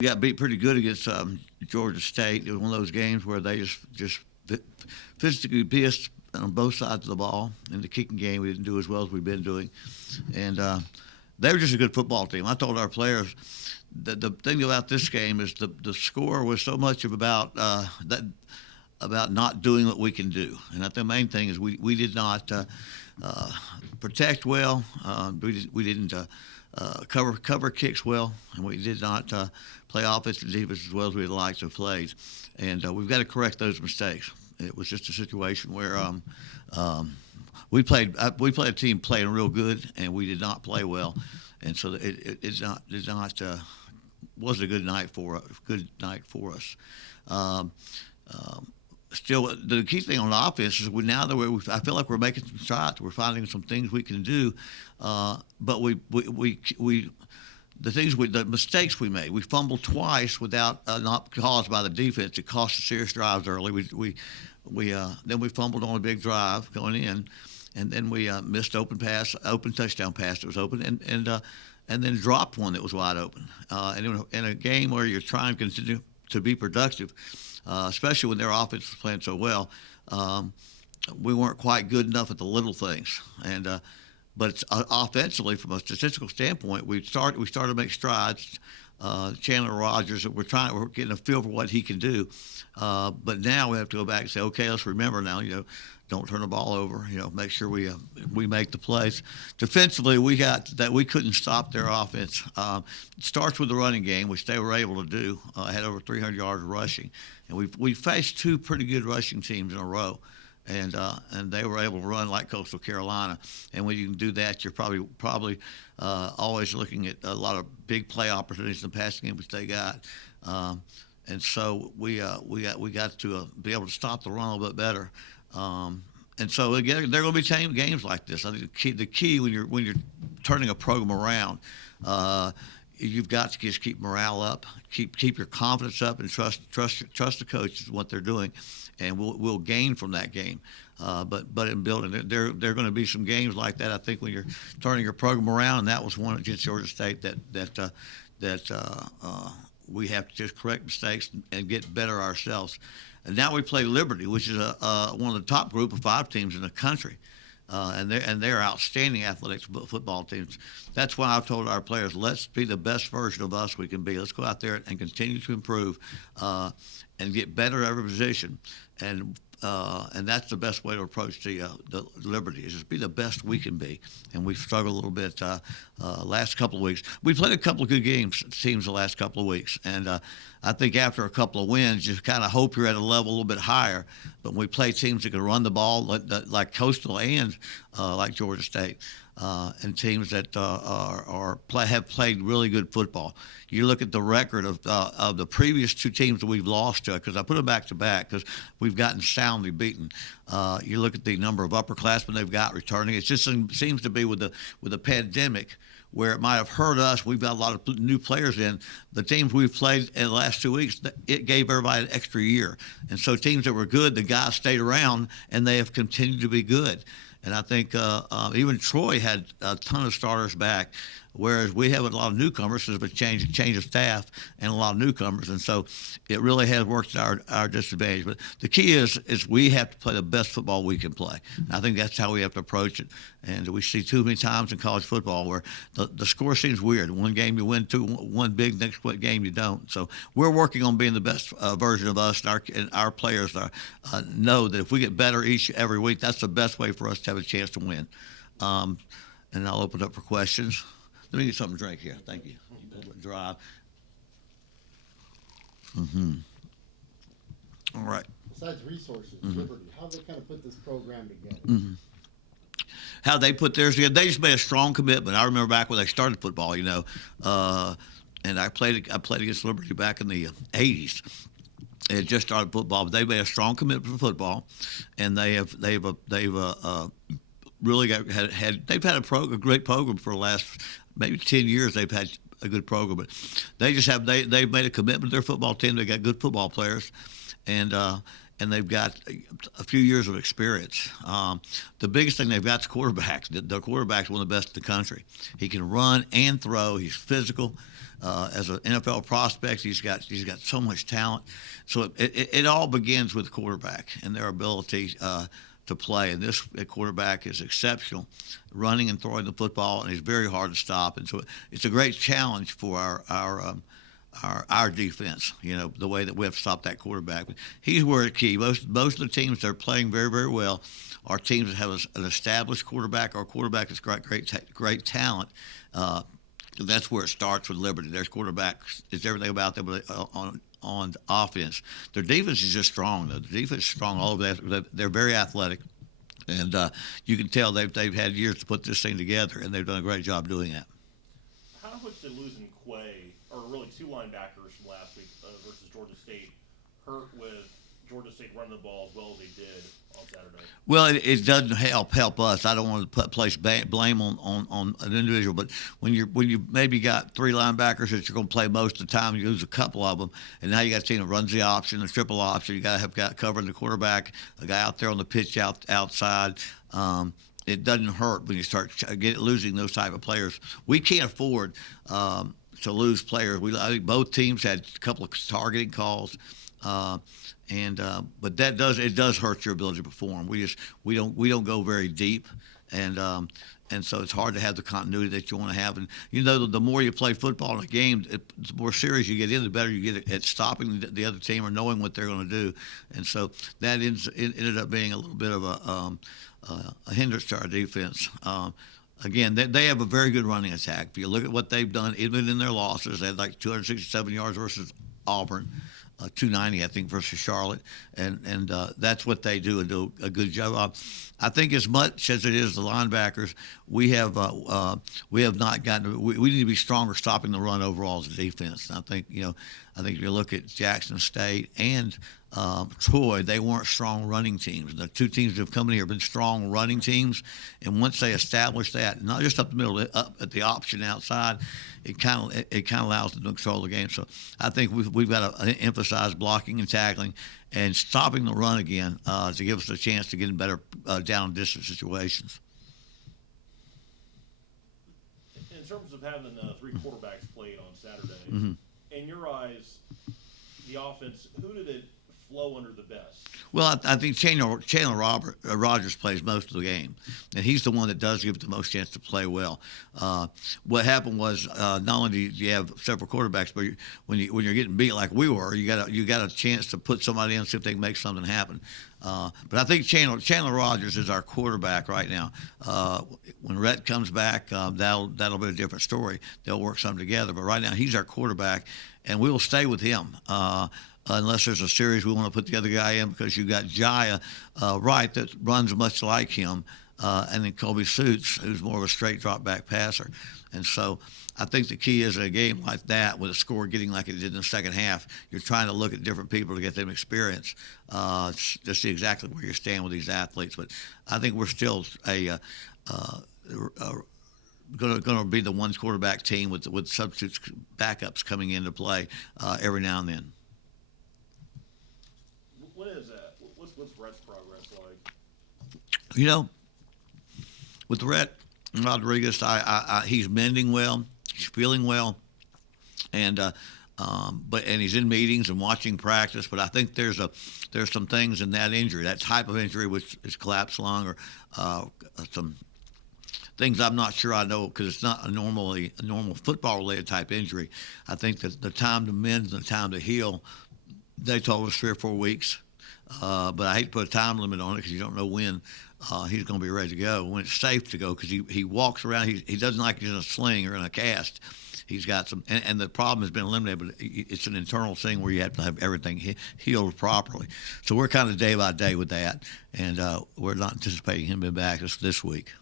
We got beat pretty good against Georgia State. It was one of those games where they just physically beat us on both sides of the ball. In the kicking game, we didn't do as well as we've been doing, and they were just a good football team. I told our players that the thing about this game is the score was so much of about that about not doing what we can do, and that the main thing is we did not uh, protect well. We didn't cover kicks well, and we did not play offense and defense as well as we'd like to have played. And we've got to correct those mistakes. It was just a situation where we played a team playing real good, and we did not play well, and so it wasn't a good night for us. Um, Still, the key thing on the offense is now that I feel like we're making some shots. We're finding some things we can do, but the mistakes we made. We fumbled twice without not caused by the defense. It cost us serious drives early. Then we fumbled on a big drive going in, and then we missed open touchdown pass that was open, and then dropped one that was wide open. And in a game where you're trying to continue to be productive, especially when their offense was playing so well, we weren't quite good enough at the little things. But offensively, from a statistical standpoint, we started to make strides. Chandler Rogers, we're getting a feel for what he can do. But now we have to go back and say, okay, let's remember now, don't turn the ball over. Make sure we make the plays. Defensively, we couldn't stop their offense. It starts with the running game, which they were able to do. Had over 300 yards rushing, and we faced two pretty good rushing teams in a row. And they were able to run like Coastal Carolina. And when you can do that, you're probably always looking at a lot of big play opportunities in the passing game, which they got. And so we got to be able to stop the run a little bit better. And so again, there are going to be games like this. I think the key when you're turning a program around. You've got to just keep morale up, keep your confidence up, and trust the coaches and what they're doing, and we'll gain from that game. But in building, there are going to be some games like that. I think when you're turning your program around, and that was one against Georgia State that we have to just correct mistakes and get better ourselves. And now we play Liberty, which is one of the top group of 5 teams in the country. And they're outstanding athletic football teams. That's why I've told our players, let's be the best version of us we can be. Let's go out there and continue to improve and get better at every position. And that's the best way to approach the Liberty is just be the best we can be. And we've struggled a little bit last couple of weeks. We played a couple of good teams the last couple of weeks, and I think after a couple of wins, you kind of hope you're at a level a little bit higher. But when we play teams that can run the ball like Coastal and like Georgia State, and teams that have played really good football. You look at the record of the previous 2 teams that we've lost to, because I put them back to back because we've gotten soundly beaten. You look at the number of upperclassmen they've got returning. It just seems to be with the pandemic where it might have hurt us. We've got a lot of new players in. The teams we've played in the last 2 weeks, it gave everybody an extra year. And so teams that were good, the guys stayed around, and they have continued to be good. And I think even Troy had a ton of starters back, whereas we have a lot of newcomers. There's been a change of staff and a lot of newcomers, and so it really has worked to our disadvantage. But the key is we have to play the best football we can play. And I think that's how we have to approach it. And we see too many times in college football where the score seems weird. One game you win, one big, next game you don't. So we're working on being the best version of us, and our players know that if we get better every week, that's the best way for us to have a chance to win. And I'll open up for questions. Let me get something to drink here. Thank you. Drive. Mm-hmm. All right. Besides resources, Liberty, how do they kind of put this program together? Mm-hmm. How they put theirs together? They just made a strong commitment. I remember back when they started football, and I played against Liberty back in the '80s. They had just started football, but they made a strong commitment for football, and they've really they've had a great program for the last maybe 10 years. They've had a good program, but they've made a commitment to their football team. They got good football players, and they've got a few years of experience. The biggest thing they've got is quarterbacks. The quarterback's one of the best in the country. He can run and throw. He's physical. As an NFL prospect, he's got so much talent. So it all begins with the quarterback and their ability to play. And this quarterback is exceptional, running and throwing the football, and he's very hard to stop. And so it's a great challenge for our defense. The way that we have to stop that quarterback. He's where the key. Most of the teams that are playing very, very well are teams that have an established quarterback or a quarterback that's got great talent. That's where it starts with Liberty. Their quarterbacks is everything about them, but on offense. Their defense is just strong, though. The defense is strong all over that. They're very athletic, and you can tell they've had years to put this thing together, and they've done a great job doing that. How much did losing Quay, or really two linebackers from last week versus Georgia State, hurt with Georgia State running the ball as well as they did on Saturday? Well, it doesn't help us. I don't want to place blame on an individual, but when you maybe got three linebackers that you're going to play most of the time, you lose a couple of them, and now you got a team that runs the option, the triple option. You got to have got covering the quarterback, a guy out there on the pitch outside. It doesn't hurt when you start losing those type of players. We can't afford to lose players. I think both teams had a couple of targeting calls. But it does hurt your ability to perform. We don't go very deep, and so it's hard to have the continuity that you want to have. And the more you play football in a game, the more serious you get in, the better you get at stopping the other team or knowing what they're going to do. And so that ended up being a little bit of a hindrance to our defense. Again, they have a very good running attack. If you look at what they've done, even in their losses, they had like 267 yards versus Auburn. 290, I think, versus Charlotte, and that's what they do and do a good job. I think as much as it is the linebackers, we have not gotten. We need to be stronger stopping the run overall as a defense. And I think if you look at Jackson State and Troy, they weren't strong running teams. The two teams that have come in here have been strong running teams, and once they establish that, not just up the middle, up at the option outside, it kind of allows them to control the game. So I think we've got to emphasize blocking and tackling and stopping the run again to give us a chance to get in better down and distance situations. In terms of having three quarterbacks played on Saturday, Mm-hmm. in your eyes, the offense, who did it flow under the best? Well, I think Chandler Rogers plays most of the game, and he's the one that does give it the most chance to play well. What happened was not only do you have several quarterbacks, but when you're getting beat like we were, you got a chance to put somebody in and see if they can make something happen. But I think Chandler Rogers is our quarterback right now. When Rhett comes back, that'll be a different story. They'll work something together. But right now, he's our quarterback, and we will stay with him. Unless there's a series we want to put the other guy in, because you've got Jaya Wright that runs much like him, and then Colby Suits, who's more of a straight drop back passer. And so I think the key is in a game like that, with a score getting like it did in the second half, you're trying to look at different people to get them experience to see exactly where you stand with these athletes. But I think we're still going to be the one quarterback team with substitutes, backups coming into play every now and then. What is that? What's Rhett's progress like? With Rhett Rodriguez, he's mending well, he's feeling well, and he's in meetings and watching practice. But I think there's some things in that injury, that type of injury, which is collapsed lung, or some things I'm not sure I know, because it's not a normal football-related type injury. I think that the time to mend and the time to heal, they told us 3 or 4 weeks. But I hate to put a time limit on it, because you don't know when he's going to be ready to go, when it's safe to go, because he walks around. He doesn't like he's in a sling or in a cast. He's got some, and the problem has been eliminated, but it's an internal thing where you have to have everything healed properly. So we're kind of day by day with that, and we're not anticipating him being back this week.